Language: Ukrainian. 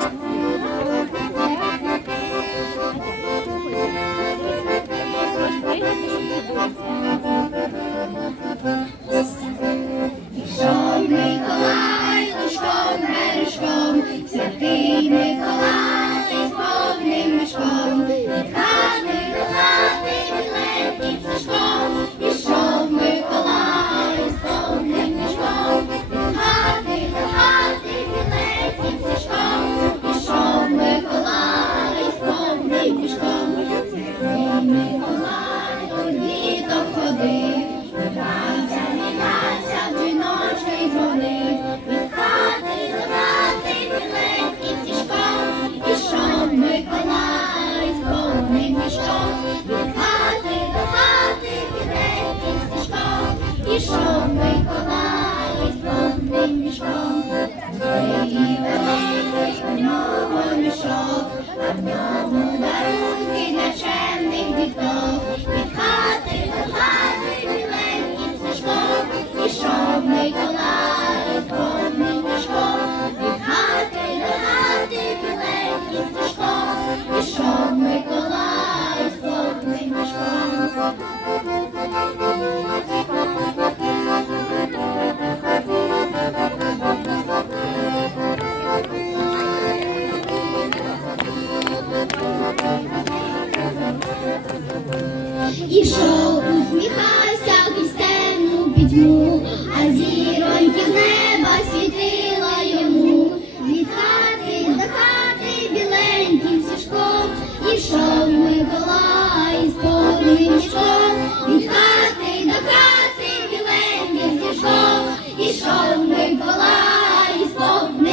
Пішов прийшов Миколай, повним мішком, горі великий у нього мішок, а в ньому дарунки начемних діток, від хати до хати миленьким стежком, пішов Миколай, повним мішком, від хати до хати миленьким стежком, пішов Миколай, повним мішком. Ішов, усміхався темну пітьму, а зіроньки з неба світила йому, від хати до хати біленьким сішком, ішов Миколай з повним мішком, від хати до хати біленьким сішком, ішов Миколай з повним